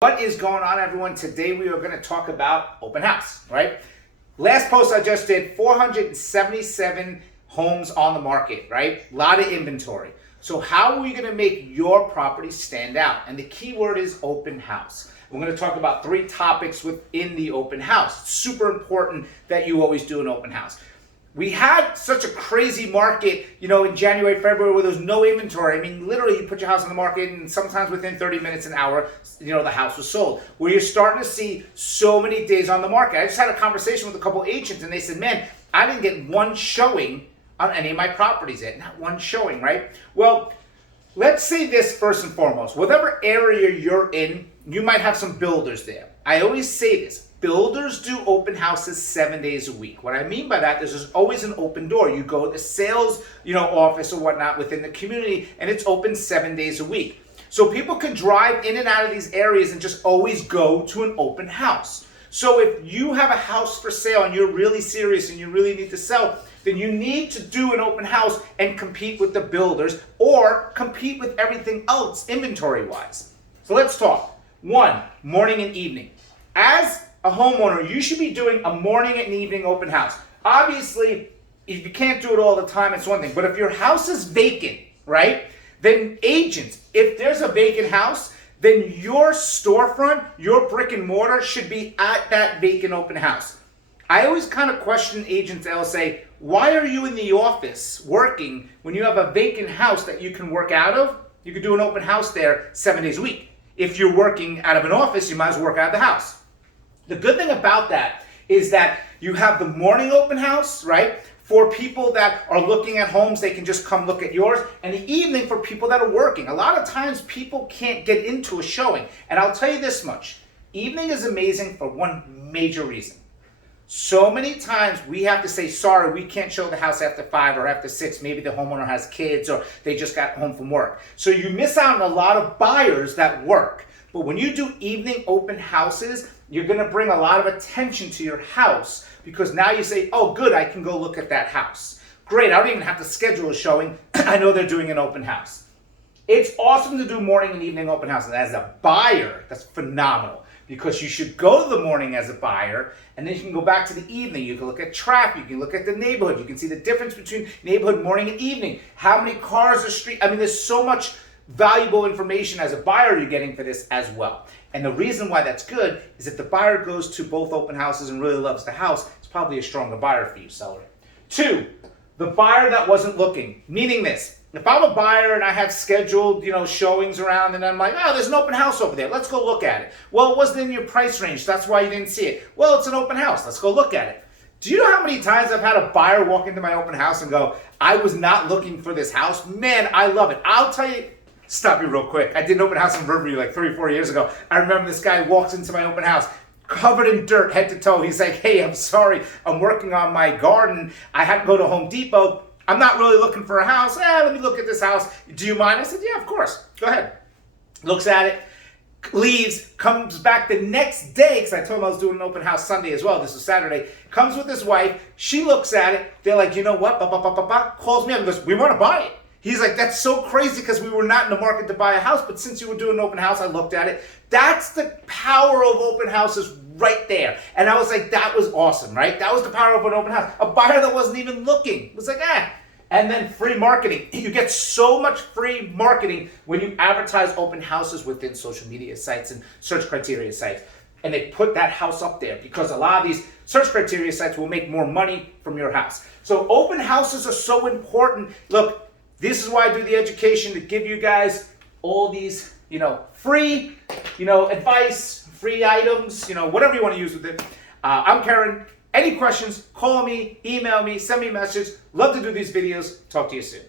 What is going on, everyone? Today we are going to talk about open house, right? Last post I just did, 477 homes on the market, right? A lot of inventory. So how are we going to make your property stand out? And the key word is open house. We're going to talk about 3 topics within the open house. It's super important that you always do an open house. We had such a crazy market, in January, February, where there was no inventory. I mean, literally, you put your house on the market, and sometimes within 30 minutes, an hour, the house was sold. Where you're starting to see so many days on the market. I just had a conversation with a couple agents, and they said, man, I didn't get one showing on any of my properties yet. Not one showing, right? Well, let's say this first and foremost. Whatever area you're in, you might have some builders there. I always say this. Builders do open houses 7 days a week. What I mean by that is there's always an open door. You go to the sales, office or whatnot within the community, and it's open 7 days a week. So people can drive in and out of these areas and just always go to an open house. So if you have a house for sale and you're really serious and you really need to sell, then you need to do an open house and compete with the builders or compete with everything else inventory-wise. So let's talk. 1, morning and evening. As a homeowner, you should be doing a morning and evening open house. Obviously, if you can't do it all the time, it's one thing. But if your house is vacant, right, then agents, if there's a vacant house, then your storefront, your brick and mortar should be at that vacant open house. I always kind of question agents. They'll say, why are you in the office working when you have a vacant house that you can work out of? You could do an open house there 7 days a week. If you're working out of an office, you might as well work out of the house. The good thing about that is that you have the morning open house, right? For people that are looking at homes, they can just come look at yours. And the evening for people that are working. A lot of times people can't get into a showing. And I'll tell you this much. Evening is amazing for one major reason. So many times we have to say, sorry, we can't show the house after 5 or after 6. Maybe the homeowner has kids or they just got home from work. So you miss out on a lot of buyers that work. But when you do evening open houses, you're going to bring a lot of attention to your house because now you say, oh, good, I can go look at that house. Great, I don't even have to schedule a showing. I know they're doing an open house. It's awesome to do morning and evening open houses. As a buyer, that's phenomenal because you should go to the morning as a buyer and then you can go back to the evening. You can look at traffic, you can look at the neighborhood. You can see the difference between neighborhood morning and evening. How many cars are street. I mean, there's so much valuable information as a buyer you're getting for this as well. And the reason why that's good is if the buyer goes to both open houses and really loves the house, it's probably a stronger buyer for you, seller. 2, the buyer that wasn't looking, meaning this. If I'm a buyer and I have scheduled, showings around and I'm like, oh, there's an open house over there. Let's go look at it. Well, it wasn't in your price range. That's why you didn't see it. Well, it's an open house. Let's go look at it. Do you know how many times I've had a buyer walk into my open house and go, I was not looking for this house. Man, I love it. I'll tell you. Stop you real quick. I did an open house in Riverview like 3 or 4 years ago. I remember this guy walks into my open house covered in dirt head to toe. He's like, hey, I'm sorry. I'm working on my garden. I had to go to Home Depot. I'm not really looking for a house. Let me look at this house. Do you mind? I said, yeah, of course. Go ahead. Looks at it, leaves, comes back the next day, because I told him I was doing an open house Sunday as well. This was Saturday. Comes with his wife. She looks at it. They're like, you know what? Calls me up and goes, we want to buy it. He's like, that's so crazy because we were not in the market to buy a house, but since you were doing an open house, I looked at it. That's the power of open houses right there. And I was like, that was awesome, right? That was the power of an open house. A buyer that wasn't even looking was like, And then free marketing. You get so much free marketing when you advertise open houses within social media sites and search criteria sites. And they put that house up there because a lot of these search criteria sites will make more money from your house. So open houses are so important. Look, this is why I do the education to give you guys all these, free, advice, free items, whatever you want to use with it. I'm Karen. Any questions, call me, email me, send me a message. Love to do these videos. Talk to you soon.